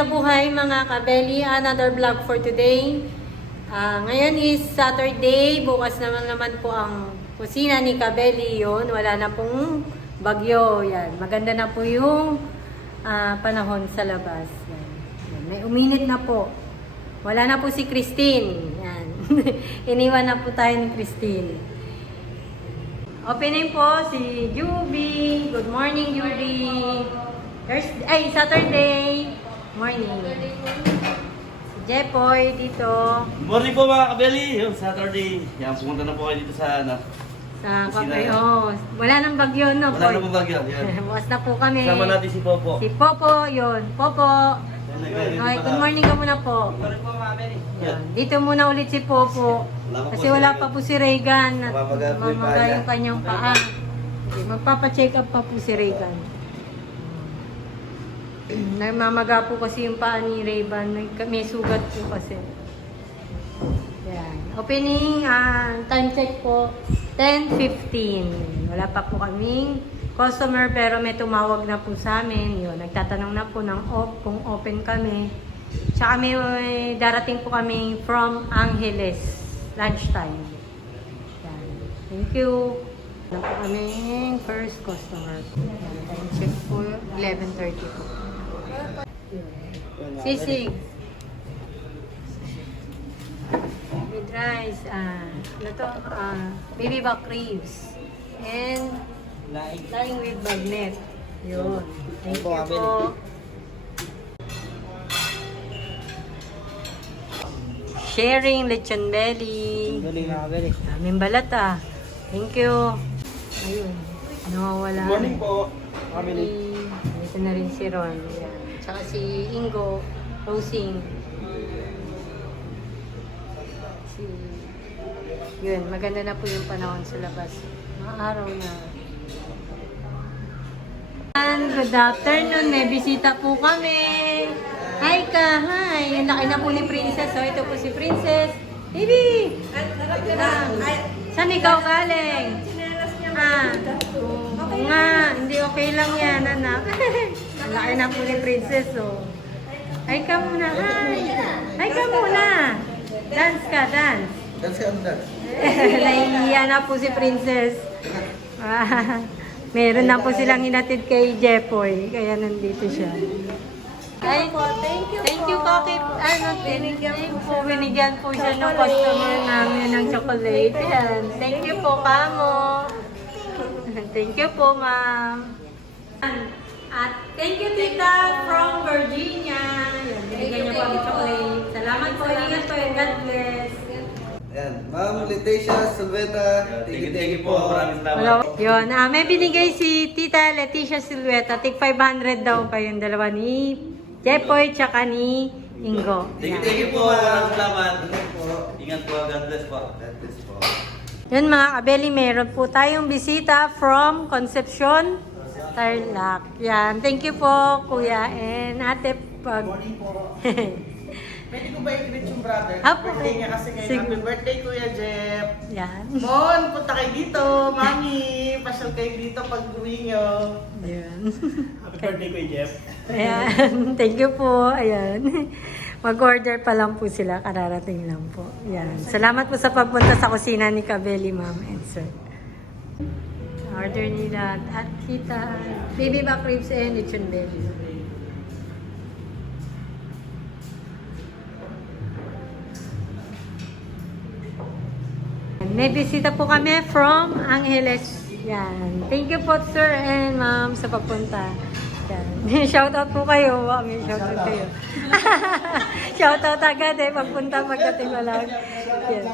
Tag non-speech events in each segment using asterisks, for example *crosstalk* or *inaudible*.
na buhay mga kabeli, another vlog for today. Ah, ngayon is Saturday, bukas naman naman po ang kusina ni Kabeli yon. Wala na pong bagyo. Yan. Maganda na po yung ah, panahon sa labas. Yan. Yan. May uminit na po. Wala na po si Christine. Yan. *laughs* Iniwan na po tayo ni Christine. Opening po si Juby. Good morning, Juby. Thursday, ay, Saturday. Morning. Si Jepoy dito Good morning po mga kabeli. Yung Saturday. Yan, pumunta na po kayo dito sa ano. sa yan. Oh, wala nang bagyo, no, Wala na Poy? po bagyo. Yan. *laughs* Bukas na po kami. Sama natin si Popo. Si Popo, yun. Popo. Okay, good na. morning ka muna po. Yan. Yan. Dito muna ulit si Popo. Wala pa po Kasi si wala pa po si Regan. at Mamaga po yung mamaga yung kanyang paa. Magpapacheck up pa po si Regan. Nagmamaga po kasi yung paa ni Rayban. May, may sugat po kasi. Yan. Opening, ah, time check po, 10.15. Wala pa po kaming customer pero may tumawag na po sa amin. Yun, nagtatanong na po ng op, kung open kami. Tsaka may may darating po kami from Angeles. Lunchtime. Yan. Thank you. Wala po kaming first customer. Yan, time check po, 11.30 po. Sisig. With rice, ah, ano to, ah, baby back ribs. And lying with bagnet. Yun. Thank you po. Sharing lechon belly. Daming balat ah. Thank you. Ayun. Nawawala. Good morning po. Kabeli. Dito na rin si Ron. Yan. Tsaka si Ingo. Rosing. Si... Yun, maganda na po yung panahon sa labas. Mga araw na. Good afternoon. May bisita po kami. Hi ka, hi. Ang laki na po ni Princess. So, ito po si Princess. Baby! Ah, saan ikaw galing? Ah, oo nga. Hindi okay lang yan, anak. *laughs* Ang laki na po ni Princess, oh. Hi ka muna, hi. Hi ka muna. Dance ka, dance. Dance ka, dance. *laughs* Nahihiya na po si Princess. Ah, *laughs* meron na po silang hinatid kay Jepoy, kaya nandito siya. Ay, thank you Thank you po kay, ano, binigyan po, binigyan po siya ng customer namin ng chocolate. Yan. Thank you po, kamo. *laughs* Thank you po, ma'am. At thank you, tita, from Virginia. Yan, binigyan niyo po ang chocolate. Salamat po, ingat po, and God bless. Ayan, Ma'am Leticia Salveta. Thank you, thank you po. Maraming salamat. Yun, ah, may binigay si Tita Leticia Silueta. Tig 500 daw pa yung dalawa ni Jepoy tsaka ni Ingo. Thank you, thank you po. Maraming salamat. Ingat po. Ingat po. God bless po. God bless po. Yun mga kabeli, meron po tayong bisita from Concepcion, Tarlac. Yan. Thank you po, Kuya and Ate Pag. Morning po. *laughs* Pwede ko ba i-greet yung brother? Apo. birthday niya kasi ngayon. Sige. Happy birthday, Kuya Jeff. Yan. Mon, punta kayo dito. Mami, pasyal kayo dito pag uwi nyo. Yan. *laughs* Happy birthday, Kuya Jeff. Ayan. *laughs* Thank you po. Ayan. Mag-order pa lang po sila. Kararating lang po. Ayan. Salamat po sa pagpunta sa kusina ni Kabeli, ma'am and sir. Order nila at kita baby back ribs and lechon belly. May bisita po kami from Angeles. Yan. Thank you po sir and ma'am sa pagpunta. Yan. *laughs* Shoutout po kayo. Wow, may shoutout kayo. *laughs* shoutout agad eh. Pagpunta pagdating lang. Yes.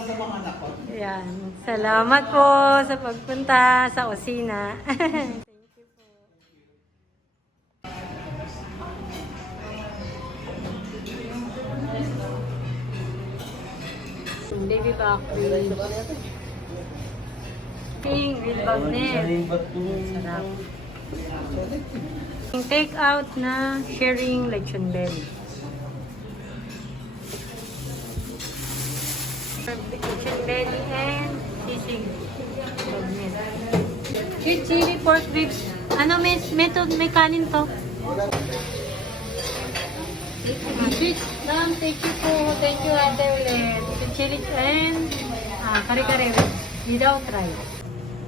Yan. Salamat po sa pagpunta sa *laughs* po. Baby back ribs. Ping with bagnet. Sarap. Take out na sharing lechon belly. Lechon belly and sisig. Chili pork ribs. Ano, may, may, to, may kanin to? Sweet. Ma'am, thank you po. Thank you, ate ulit. Ito chili and ah, kare-kare without rice.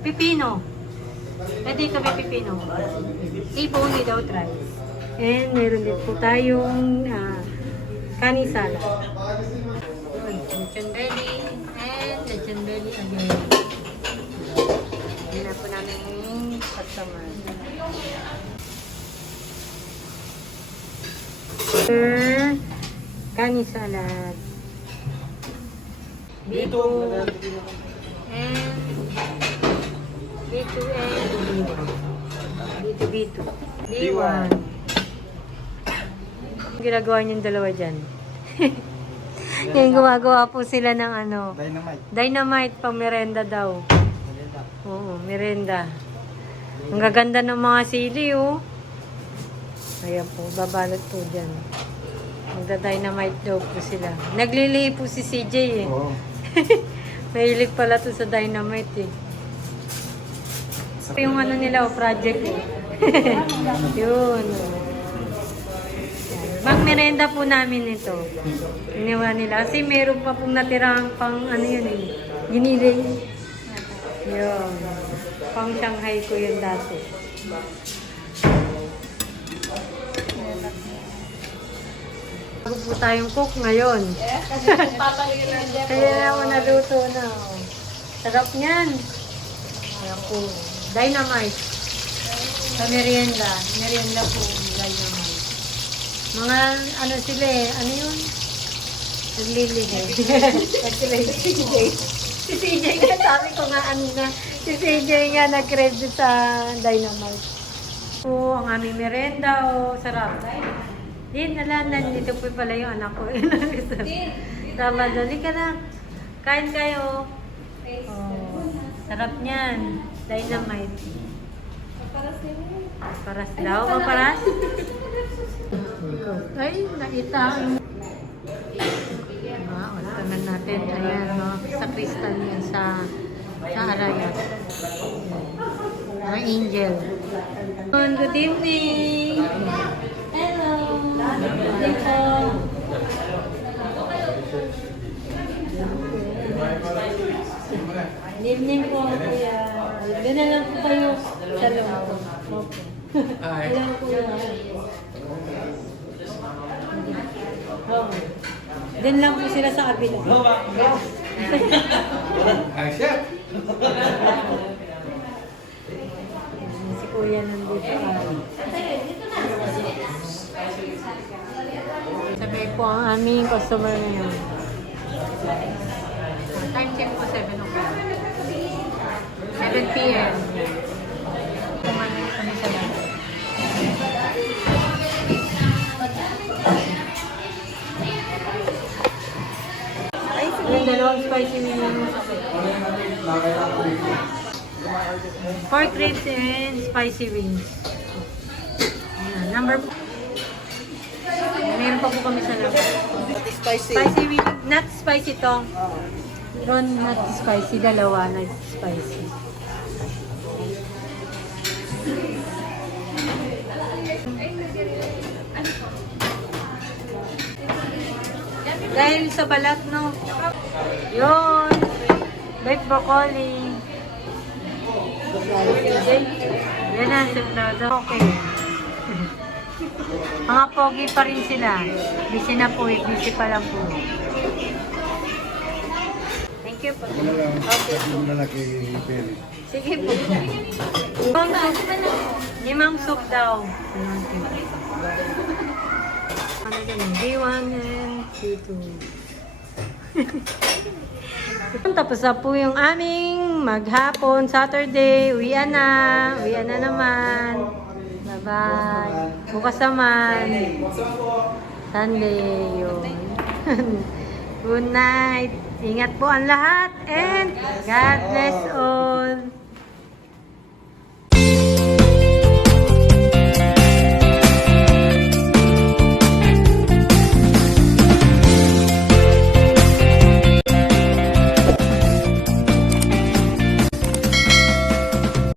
Pipino. Pwede kami pipino. Ibon without rice. And meron din po tayong ah, kani salad. Lechon belly and lechon belly again. Hindi na po namin customer. Sir, kani salad. Bito. And Bito and Bito Bito. D1. Ginagawa niyong dalawa dyan. *laughs* Yung gumagawa po sila ng ano. Dynamite. Dynamite pang merenda daw. Oo, merenda. Ang gaganda ng mga sili, oh. Ayan po, babalot po dyan. Magda-dynamite daw po sila. Naglilihi po si CJ eh. Oo. *laughs* Mahilig pala to sa dynamite eh. Yung ano nila, oh, project. *laughs* Yun. Mag-merenda po namin ito. Iniwa nila. Kasi meron pa pong natirang pang ano yun eh. Giniling. Yun. Pang Shanghai ko yun dati. Bago po tayong cook ngayon. *laughs* Kaya ako naluto na. oh. Sarap niyan. Ayan po. Dynamite. Sa merienda. Merienda po. Dynamite. Mga ano sila eh. Ano yun? Nagliligay. Nag-crave si CJ. Si CJ nga sabi ko nga ano na. Si CJ nga nag-credit sa Dynamite. Po, ang aming merienda. Oh, sarap. Din, ala, nandito po pala yung anak ko. Tama, dali ka na. Kain kayo. Oh, sarap niyan. Dynamite. Paras daw, paparas? *laughs* Ay, naita. Ah, wala naman natin. Ayan, no? sa crystal yan, sa sa arayat. Mga angel. Good evening. Hello. Good evening po. Good evening po, kuya. Doon na lang po kayo sa loob. Opo. Ilan po yung Oo. Doon lang po sila sa kabila. *laughs* Ay, chef! Si kuya nandito. Sabi po ang aming customer ngayon. Time check po 7 o'clock. 7 p.m. Kumain kami sa lahat. Yung dalawang spicy nila. Pork ribs and spicy wings. Ayan, number Meron pa po kami sa labas. Spicy. Spicy wing, not spicy to. Ron, not spicy. Dalawa, not spicy. Dahil sa balat, no? Yun. Baked broccoli. Yan na, sunod. Okay. *laughs* Mga pogi pa rin sila. Busy na po eh. Busy pa lang po. Thank you po. Okay po. Sige po. Limang soup. Limang soup daw. Ano ganun? D1 and D2. Tapos na po yung aming maghapon, Saturday. Uwian na. Uwian na naman. Bye-bye. Bukas naman. Sunday. Yun. *laughs* Good night. Ingat po ang lahat. And God bless all.